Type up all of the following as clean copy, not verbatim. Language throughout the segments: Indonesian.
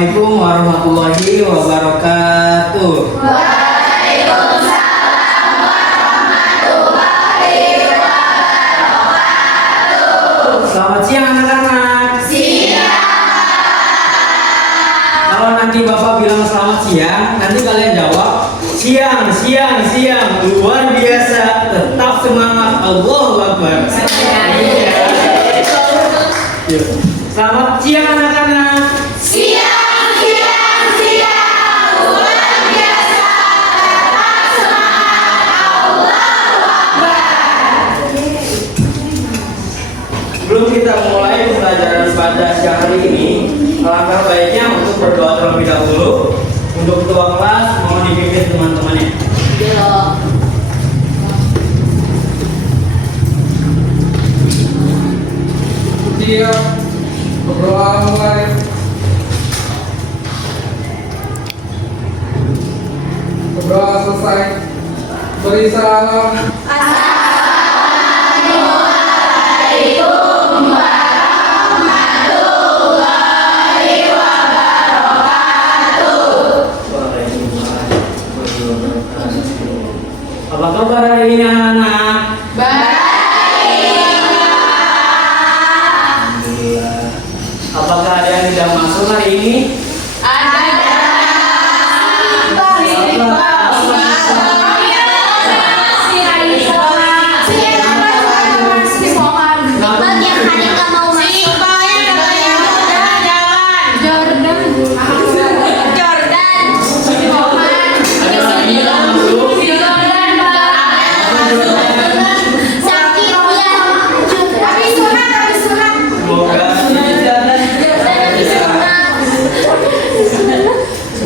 Assalamualaikum warahmatullahi wabarakatuh. Waalaikumsalam warahmatullahi wabarakatuh. Selamat siang anak-anak. Siang. Kalau nanti Bapak bilang selamat siang, nanti kalian jawab siang, siang, siang. Luar biasa, tetap semangat. Allahu Akbar. Selamat siang anak-anak. Siang, siang, siang. Luar biasa. Tetap semangat. Allahu Akbar. Sebelum kita mulai pembelajaran pada siang hari ini, alangkah baiknya untuk berdoa terlebih dahulu. Untuk ketua kelas mohon dipimpin teman-temannya. Dia berdoa mulai. Berdoa selesai. Beri salam. Assalamualaikum warahmatullahi wabarakatuh. Apa kabar hari ini anak-anak? Alhamdulillah. Apakah ada yang tidak masuk hari ini?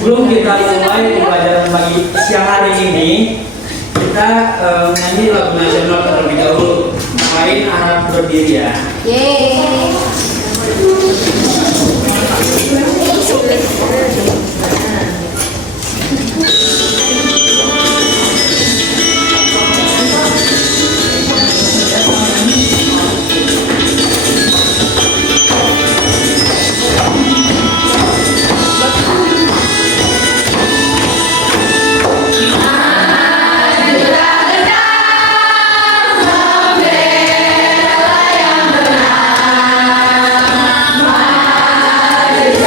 Sebelum kita mulai pembelajaran pagi siang hari ini, kita menyanyi lagu nasional terlebih dahulu. Main harap berdiri ya. Membela yang benar, mari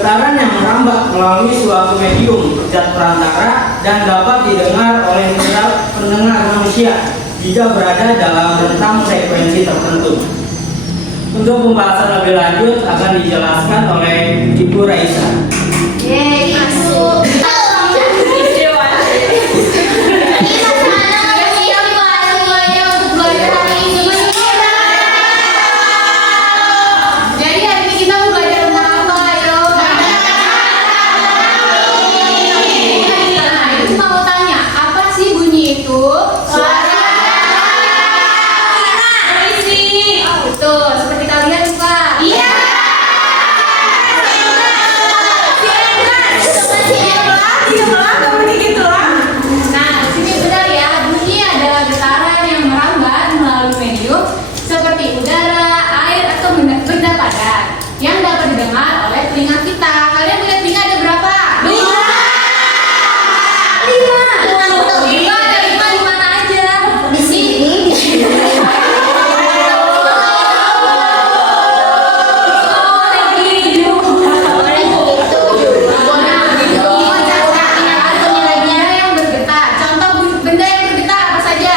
getaran yang merambat melalui suatu medium zat perantara dan dapat didengar oleh pendengar manusia jika berada dalam rentang frekuensi tertentu. Untuk pembahasan lebih lanjut akan dijelaskan oleh Ibu Raisa. yang dapat didengar oleh telinga kita. Kalian punya telinga ada berapa? 5. Ada 5 di mana aja? Di sini. Yang bergetar. Contoh benda yang bergetar apa saja?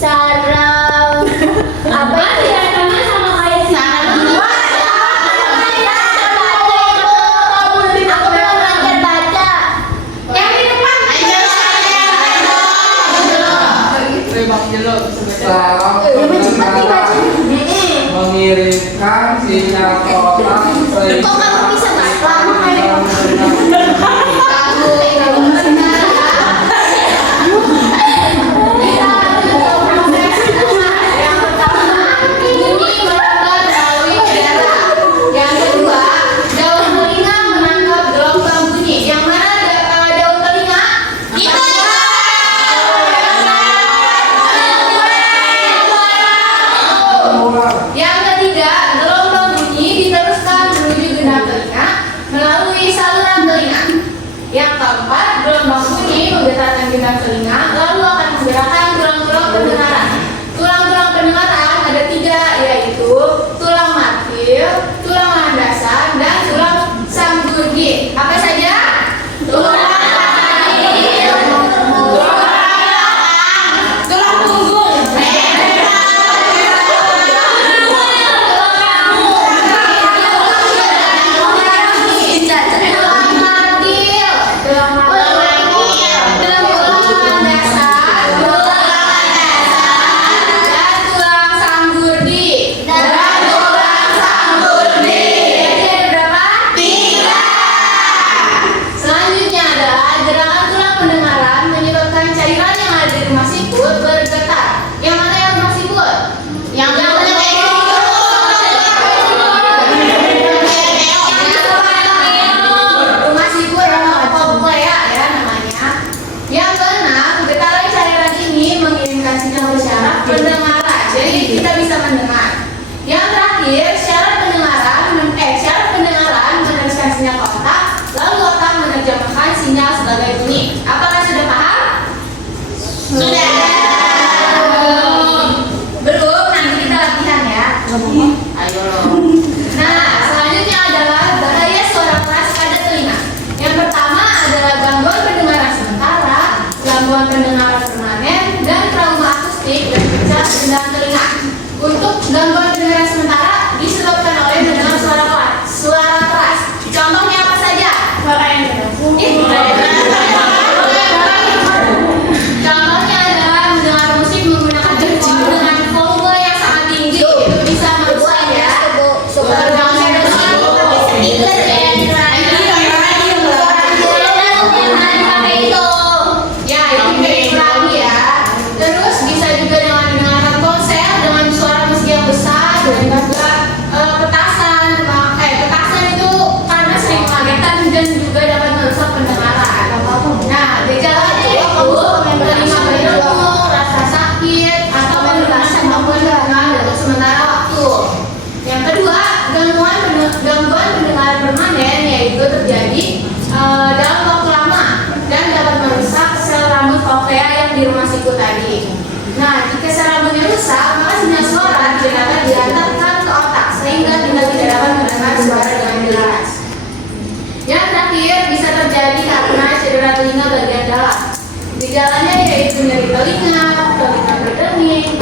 Sarang apa ya? Sama kayak mengirimkan sinyal kontak sehingga Kok kamu bisa nggak? Lama kali. Telinga, lalu akan menggerakkan tulang-tulang pendengaran. Tulang-tulang pendengaran ada 3, yaitu tulang martil, tulang landasan, dan tulang Samburgi. Apa saja? Tulang martil, tulang punggung, pendengaran. Jadi kita bisa mendengar. Yang terakhir, syarat pendengaran meneruskan sinyal ke otak, lalu otak menerjemahkan sinyal sebagai bunyi. Apakah sudah paham? Sudah. Belum, nanti kita latihan ya. Ayo loh. Nah, selanjutnya adalah bahaya suara keras pada telinga. Yang pertama adalah gangguan pendengaran sementara, gangguan pendengaran permanen, dan trauma akustik dan pecah indera telinga. Untuk gangguan pendengaran sementara disebabkan oleh mendengar suara keras. Contohnya apa saja? Suara yang Contohnya adalah mendengar musik menggunakan headphone dengan volume yang sangat tinggi. Itu bisa merusak ya. Ya, itu beda lagi ya. Terus bisa juga dengan mendengarkan konser dengan suara musik yang besar dan juga petasan itu karena sering mengagetkan dan juga dapat merusak pendengaran. Nah, gejalanya itu telinga berdengung, rasa sakit, atau penjelasan maupun dengar untuk sementara waktu. Yang kedua, gangguan pendengaran permanen yaitu terjadi dalam waktu lama dan dapat merusak sel rambut koklea yang di rumah siku tadi. Nah, jika sel rambutnya rusak, maka sinyal suara tidak dapat diantarkan ke otak sehingga kita tidak dapat mendengar suara dengan jelas. Yang terakhir bisa terjadi karena cedera telinga bagian dalam. Gejalanya yaitu nyeri telinga berdenging,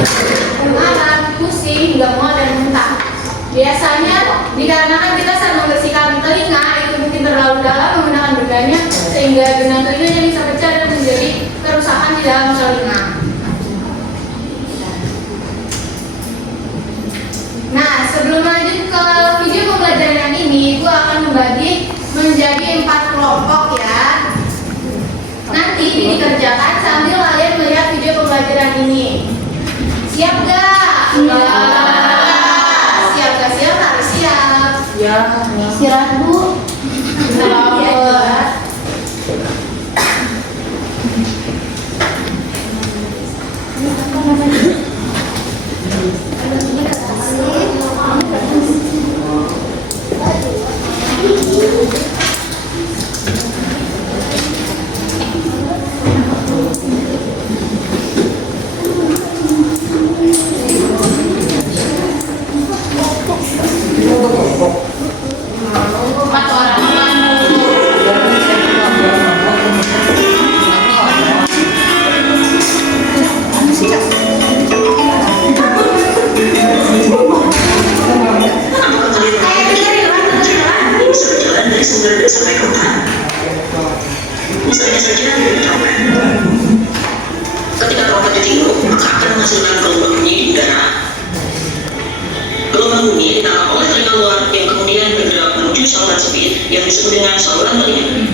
pendengaran, pusing, hingga mual dan muntah. Biasanya dikarenakan kita saat membersihkan telinga itu mungkin terlalu dalam menggunakan bedanya sehingga benang telinganya bisa pecah dan menjadi kerusakan di dalam telinga. Nah, sebelum lanjut ke video pembelajaran ini, Ibu akan membagi menjadi 4 kelompok ya. Nanti dikerjakan sambil kalian melihat video pembelajaran ini. Siap gak? Siap gak? Siap harus siap. Ya, istirahat Bu. Misalnya saja trompet. Ketika trompet ditiup, maka akan menghasilkan gelombang bunyi di udara. Gelombang Gelombang bunyi ditangkap oleh telinga luar yang kemudian bergerak menuju saluran sempit yang disebut dengan saluran telinga.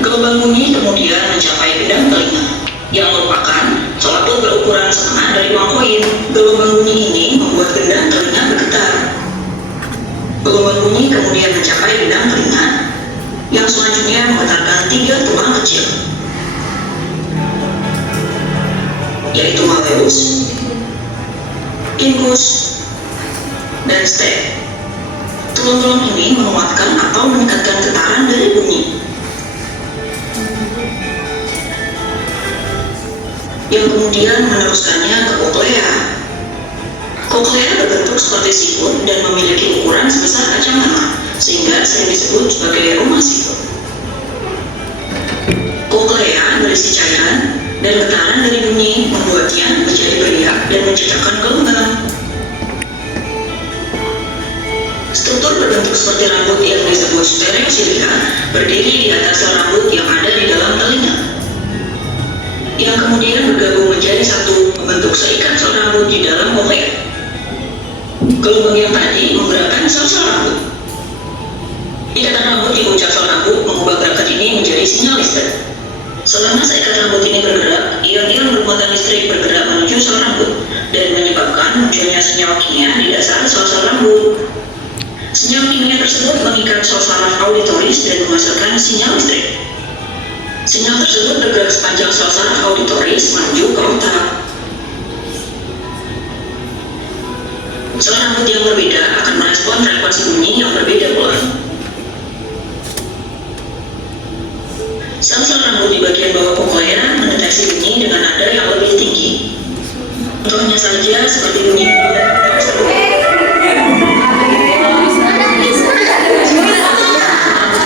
Gelombang bunyi kemudian mencapai gendang telinga, yang merupakan selaput berukuran setengah dari uang koin. Gelombang bunyi ini membuat gendang telinga bergetar. Gelombang bunyi kemudian mencapai gendang telinga, yang selanjutnya menggetarkan 3 tulang kecil, yaitu malleus, incus, dan step. Tulang-tulang ini menguatkan atau meningkatkan getaran dari bunyi, yang kemudian meneruskannya ke koklea. Koklea berbentuk seperti siput dan memiliki ukuran sebesar kacamata, sehingga sering disebut sebagai rumah siput. Koklea berisi cairan, dan getaran dari bunyi membuatnya menjadi beriak dan menciptakan gelombang. Struktur berbentuk seperti rambut yang disebut stereosilia berdiri di atas sel rambut yang ada di dalam telinga, yang kemudian bergabung menjadi satu membentuk seikat sel rambut di dalam koklea. Gelombang yang tadi menggerakkan sel-sel rambut. Ikatan rambut di puncak sel rambut mengubah gerakan ini menjadi sinyal listrik. Selama seikat rambut ini bergerak, ion-ion bermuatan listrik bergerak menuju sel rambut dan menyebabkan munculnya senyawa kimia di dasar sel-sel rambut. Senyawa kimia tersebut mengikat sel saraf auditoris dan menghasilkan sinyal listrik. Sinyal tersebut bergerak sepanjang sel saraf auditoris menuju ke otak. Sel rambut yang berbeda akan merespon frekuensi bunyi yang berbeda pula. Sel-sel rambut di bagian bawah koklea mendeteksi bunyi dengan nada yang lebih tinggi. Contohnya saja seperti bunyi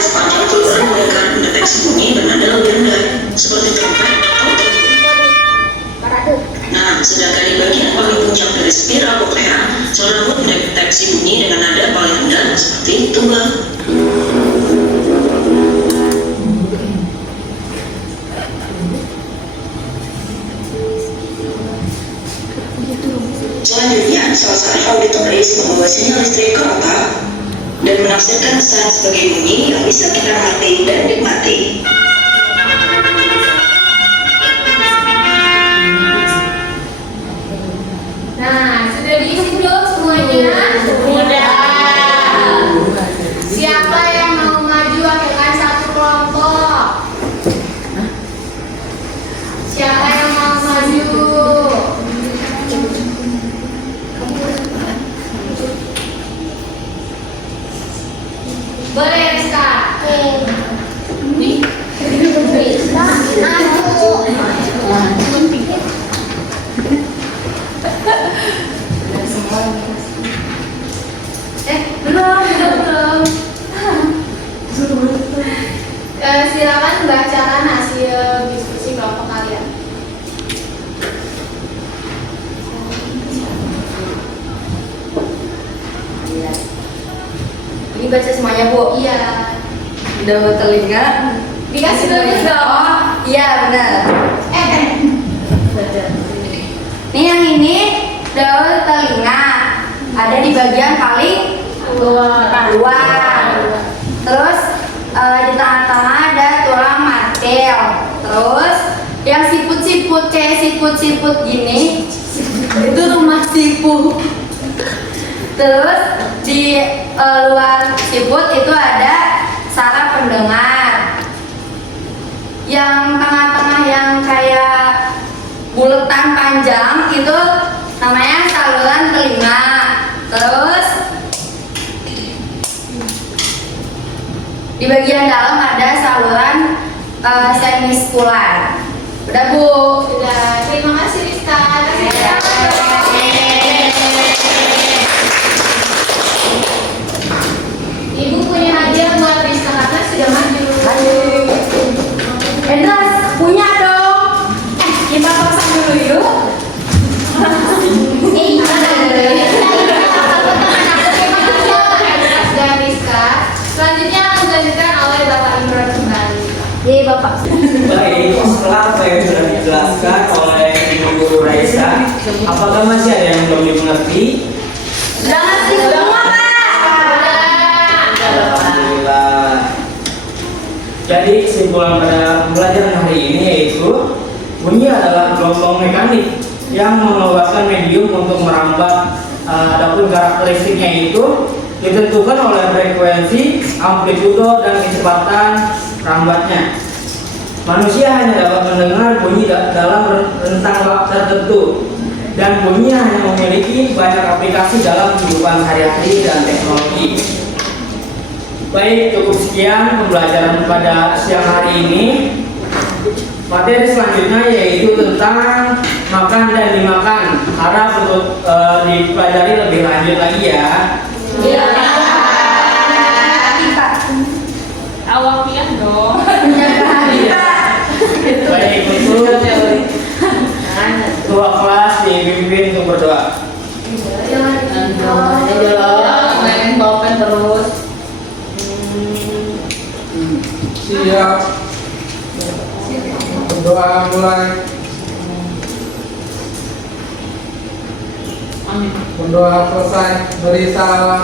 sepanjang saluran mereka mendeteksi bunyi bernada lebih rendah, seperti trompet atau trompet. Nah, sedangkan di bagian paling puncak dari spiral koklea, sel rambut mendeteksi bunyi dengan nada paling rendah, seperti tuba. Selanjutnya, sel saraf auditoris membawa sinyal listrik ke otak dan menafsirkan pesan sebagai bunyi yang bisa kita mengerti dan nikmati. Nah, sudah diisi belum semuanya? Sudah. Siapa yang mau maju wakilkan satu kelompok? Siapa yang mau maju? Boleh, Rizka. Nih. Belum. Silakan bacakan hasil diskusi kelompok kalian. Ini baca semuanya, Bu. Iya. Daun telinga. Dikasih bagus dong. Oh, iya benar. Baca. Ini yang ini daun telinga. Ada di bagian paling luar. Terus di tengah-tengah ada tulang martel. Terus yang siput-siput kayak siput-siput gini itu rumah siput. Terus di luar siput itu ada saraf pendengar. Yang tengah-tengah yang kayak buletan panjang itu namanya saluran telinga. Terus di bagian dalam ada saluran semiskular. Udah, Bu. Sudah. Terima kasih, Rizka. Ibu punya hadiah buat Rizka karena sudah maju. Endras punya dong. Kita pasang dulu yuk. Dan Rizka. Selanjutnya akan dilanjutkan oleh Bapak Imran kembali. Bapak. Baik, setelah apa yang sudah dijelaskan oleh Ibu Guru Raisa, Apakah masih ada yang belum dimengerti? Udah ngerti semua, Pak. Alhamdulillah. Jadi kesimpulan pada pembelajaran hari ini yaitu bunyi adalah gelombang mekanik yang mengeluarkan medium untuk merambat. Adapun karakteristiknya itu ditentukan oleh frekuensi, amplitudo, dan kecepatan rambatnya. Manusia hanya dapat mendengar bunyi dalam rentang waktu tertentu, dan bunyi hanya memiliki banyak aplikasi dalam kehidupan sehari-hari dan teknologi. Baik, cukup sekian pembelajaran pada siang hari ini. Materi selanjutnya yaitu tentang makan dan dimakan. Harap untuk dipelajari lebih lanjut lagi ya. Iya. Awafiah dong. Baik, untuk ketua kelas dipimpin untuk berdoa. Main bolpen terus. Siap. Berdoa mulai. Berdoa selesai. Beri salam.